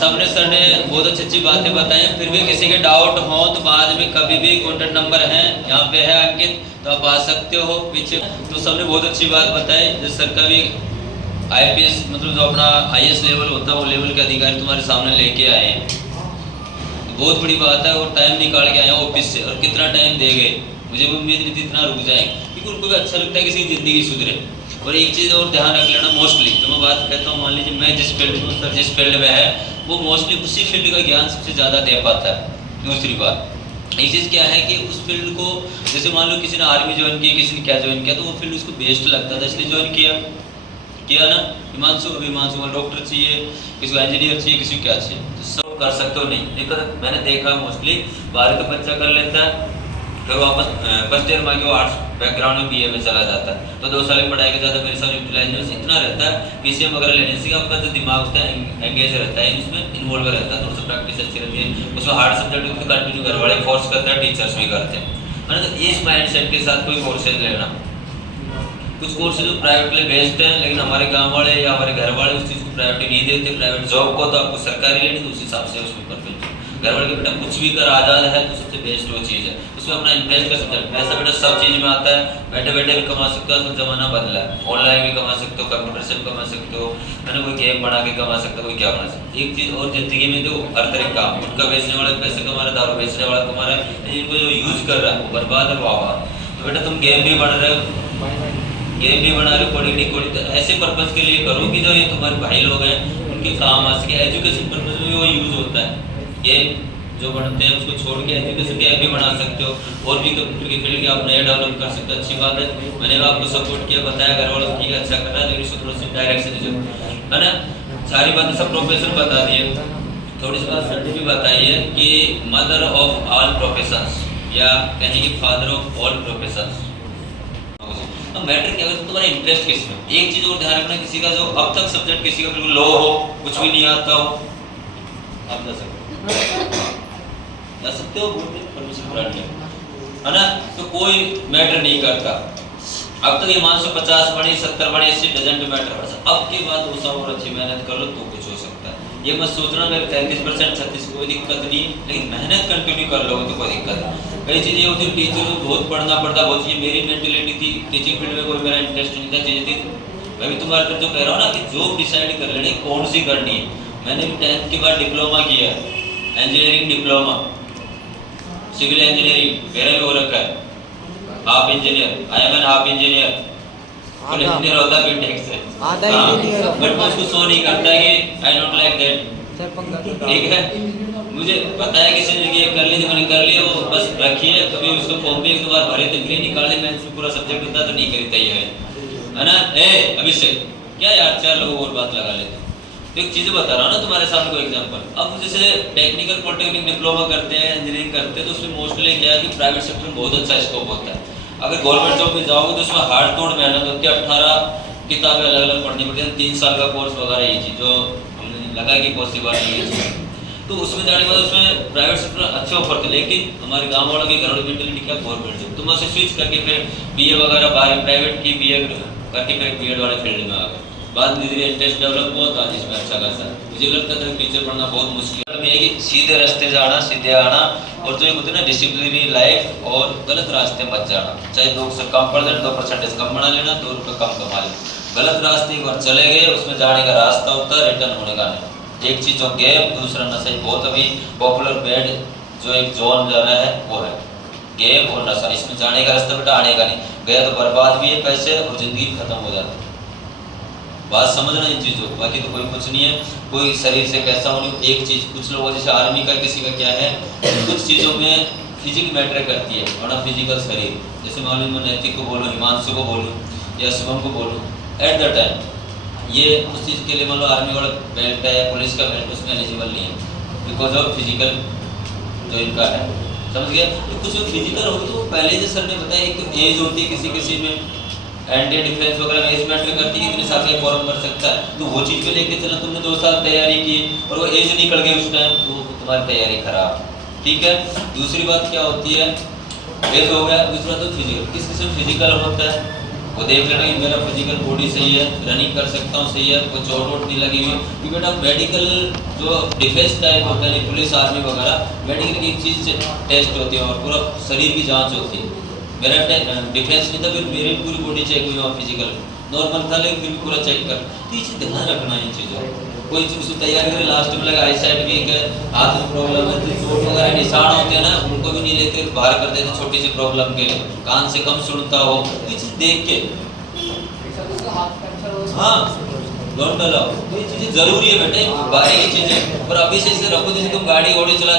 सामने सर ने बहुत अच्छी अच्छी बातें बताई। फिर भी किसी के डाउट हो तो बाद में कभी भी कॉन्टेक्ट नंबर है यहाँ पे है अंकित, तो आप आ सकते हो पीछे। तो सबने बहुत अच्छी बात बताई। जैसे सर का भी IPS मतलब जो अपना हाईएस्ट लेवल होता है वो लेवल के अधिकारी तुम्हारे सामने लेके आए हैं, बहुत बड़ी बात है। और टाइम निकाल के आए हैं ऑफिस से, और कितना टाइम दे गए, मुझे भी उम्मीद नहीं थी इतना रुक जाएंगे, क्योंकि उनको भी अच्छा लगता है किसी की ज़िंदगी सुधरे। और एक चीज़ और ध्यान रख लेना, मोस्टली तो मैं बात कहता हूँ, मान लीजिए मैं जिस फील्ड में, सर जिस फील्ड में है वो मोस्टली उसी फील्ड का ज्ञान सबसे ज़्यादा दे पाता है। दूसरी बात एक चीज़ क्या है कि उस फील्ड को, जैसे मान लो किसी ने आर्मी ज्वाइन की, किसी ने क्या ज्वाइन किया, तो वो फील्ड उसको बेस्ट लगता था इसलिए ज्वाइन किया ना। हिमांशु डॉक्टर चाहिए, किसी को इंजीनियर चाहिए, किसी को क्या चाहिए, तो सब कर सकते हो नहीं। लेकिन मैंने देखा मोस्टली 12 तो बच्चा कर लेता है, फिर वापस फर्स्ट ईयर में वो आर्ट्स बैकग्राउंड में BA में चला जाता है, तो 2 साल की पढ़ाई के ज़्यादा मेरे साथ यूटिलाइजेशन इतना रहता है, PCM वगैरह लेने से आपका जो दिमाग होता है एंगेज रहता है, इसमें इन्वॉल्व रहता है, थोड़ा सा प्रैक्टिस अच्छी रहती है। उसमें हार्ड सब्जेक्ट को कंटिन्यू घर वाले फोर्स करते हैं, टीचर्स भी करते हैं, है ना। तो इस माइंड सेट के साथ कोई कोर्सेज लेना, कुछ कोर्सेज जो प्राइवेट लिए बेस्ट है, लेकिन हमारे गाँव वाले या हमारे घर वाले उस चीज़ को प्रायोरिटी नहीं देते। प्राइवेट जॉब को तो आपको सरकारी लेनी, तो उस हिसाब से उसमें परफेक्ट घर वाले के बेटा कुछ भी कर आज़ाद है, तो सबसे बेस्ट वो चीज़ है, उसमें अपना इंटरेस्ट कर सकते हैं। पैसा बेटा सब चीज़ में आता है, बैठे बैठे भी कमा सकते हो, आजकल ज़माना बदला है, ऑनलाइन भी कमा सकते हो, कंप्यूटर से भी कमा सकते हो, है ना। कोई गेम बना के कमा सकते हो, कोई क्या बना सकते हो। एक चीज़ और ज़िंदगी में जो हर तरह का गुटखा बेचने वाला पैसे कमा रहा है, दारू बेचने वाला कमा रहा है, इनको जो यूज़ कर रहा है वो बर्बाद है, वो आवाज़। तो बेटा तुम गेम भी बना रहे हो, गेम भी बना रहे हो, कोडिंग तो ऐसे पर्पज़ के लिए करो कि जो ये तुम्हारे भाई लोग हैं उनके काम आ सके। एजुकेशन पर्पज़ में वो यूज़ होता है, गेम जो बनते हैं उसको छोड़ के एजुकेशन के ऐप भी बना सकते हो, और भी कंप्यूटर की फील्ड के आप नया डेवलप कर सकते हो। अच्छी बात है, मैंने आपको सपोर्ट किया, बताया घर वालों को अच्छा कर रहा है, लेकिन इसको थोड़ा सा डायरेक्शन है ना। सारी बातें सब प्रोफेसर बता दिए, थोड़ी सी बात सर भी बताई है कि मदर ऑफ ऑल प्रोफेशंस, या कहेंगे फादर ऑफ ऑल प्रोफेशंस। अब मैटर क्या है, तुम्हारा इंटरेस्ट किस में। एक चीज़ और ध्यान रखना, किसी का जो अब तक सब्जेक्ट किसी का बिल्कुल लो हो, कुछ भी नहीं आता हो, आप जा सकते हो परमिशन ग्रांट है ना, तो कोई मैटर नहीं करता। अब तक हिमांशु 50 बड़ी 70 बड़ी 80 डजंट मैटर, अब के बाद 2 साल और अच्छी मेहनत कर लो तो कुछ हो सकता है। ये मत सोचना मेरे 33% 36 कोई दिक्कत नहीं, लेकिन मेहनत कंटिन्यू कर लोगे तो कोई दिक्कत नहीं। कई चीज़ें होती है, टीचर को बहुत पढ़ना पड़ता, बहुत चीज़ें, मेरी मेंटेलिटी थी टीचिंग फील्ड में कोई मेरा इंटरेस्ट नहीं था, चीज़ें थी। मैं भी तुम्हारे जो कह रहा हूँ ना कि जॉब डिसाइड कर लेनी कौन सी करनी है। मैंने 10th के बाद डिप्लोमा किया, इंजीनियरिंग डिप्लोमा, सिविल इंजीनियरिंग मेरा भी हो रखा है, half engineer, I am an half engineer, full engineer होता है बीटेक से, बट मैं उसको शो नहीं करता कि आई डोंट लाइक दैट, ठीक है। मुझे पता है किसी ने ये कर ली, मैंने कर लिया, वो बस रखी है, कभी उसको फॉर्म भी एक दो बार भरे तो ग्रीन निकाले, मैं इसमें पूरा सब्जेक्ट होता तो नहीं करी तैयारी, है ना। अभिषेक क्या यार 4 लोगों और बात लगा लेते। एक चीज़ बता रहा हूँ ना तुम्हारे सामने कोई एग्जांपल। अब जैसे टेक्निकल पॉलिटेक्निक डिप्लोमा करते हैं, इंजीनियरिंग करते हैं, तो उसमें मोस्टली क्या है कि प्राइवेट सेक्टर में बहुत अच्छा स्कोप होता है। अगर गवर्नमेंट जॉब में जाओगे तो उसमें हार्ड तोड़ मेहनत होती है, 18 किताबें अलग अलग पढ़नी पड़ती हैं, 3 साल का कोर्स वगैरह, ये चीज़ जो हमने लगा कि पॉसिबल नहीं है, तो उसमें जाने के बाद उसमें प्राइवेट सेक्टर अच्छे ऑफर थे। लेकिन हमारे गाँव वालों की घर वाली मेंटेलिटी क्या, गवर्नमेंट जॉब, तो मैं उसे स्विच करके फिर BA वगैरह बाहर प्राइवेट की BA करके फिर BEd वाले फील्ड में आ गए। बाद में धीरे इंटरेस्ट डेवलप हुआ था जिसमें अच्छा खासा, मुझे लगता था टीचर पढ़ना बहुत मुश्किल है, कि सीधे रास्ते जाना, सीधे आना, और जो एक होती है ना डिसिप्लिनरी लाइफ, और गलत रास्ते मत जाना। चाहे 2 से कम परसेंट 2% कम बना लेना, 2 रुपये कम कमा लेना, गलत रास्ते एक बार चले गए उसमें जाने का रास्ता होता है, रिटर्न होने का नहीं। एक चीज़ जो गेम, दूसरा नशा, बहुत अभी पॉपुलर बैड जो एक जोन जा रहा है वो है गेम और नशा। इसमें जाने का रास्ता बेटा आने का नहीं, गया तो बर्बाद भी है पैसे और ज़िंदगी खत्म हो जाती है। बात समझना इन चीज़ों, बाकी तो कोई कुछ नहीं है, कोई शरीर से कैसा होनी। एक चीज़ कुछ लोगों जैसे आर्मी का किसी का क्या है, कुछ चीज़ों में फिजिक मैटर करती है, वरना फिजिकल शरीर, जैसे मान लो मैं नैतिक को बोलूँ, हिमांशु को बोलूँ या शुभम को बोलूँ, एट द टाइम ये उस चीज़ के लिए मान लो आर्मी वाला बेल्ट है या पुलिस का बेल्ट उसमें एलिजिबल नहीं है, बिकॉज ऑफ फिजिकल जो इनका है, समझ गया। तो कुछ फिजिकल हो तो पहले जो सर ने बताया, एक तो एज होती है किसी में, एंटी डिफेंस वगैरह में एज मैटर करती है, कितने साल का फॉर्म भर सकता है, तो वो चीज़ पे लेके चलना। तुमने 2 साल तैयारी की और वो एज निकल गई उस टाइम, तो तुम्हारी तैयारी खराब, ठीक है। दूसरी बात क्या होती है, एज हो गया, दूसरा तो फिजिकल, किस किस्म फिजिकल होता है, वो देख लेना कि मेरा फिजिकल बॉडी सही है, रनिंग कर सकता हूँ सही है, कोई चोट वोट नहीं लगी हुई। क्योंकि बेटा मेडिकल जो डिफेंस टाइप होता है, पुलिस आर्मी वगैरह, मेडिकल की एक चीज़ से टेस्ट होती है और पूरा शरीर की जांच होती है। मेरा डिफेंस नहीं था, फिर मेरी पूरी बॉडी चेक हुई वहाँ फिजिकल नॉर्मल था, लेकिन फिर भी पूरा चेक कर। तो ये चीज़ ध्यान रखना है इन चीज़ों। कोई चीज़ उसको तैयारी करे, लास्ट में लगा आई साइड वीक है, हाथ में प्रॉब्लम है, तो चोट वगैरह निशान होते हैं ना, उनको भी नहीं लेते, बाहर कर देते छोटी सी प्रॉब्लम के लिए, कान से कम सुनता हो, ये चीज़ देख के हाँ डोंट अलाउ। ये चीज़ें जरूरी है बेटे, बाहरी की चीज़ें। और अभी से इसे रखो, जैसे तुम गाड़ी घोड़ी चला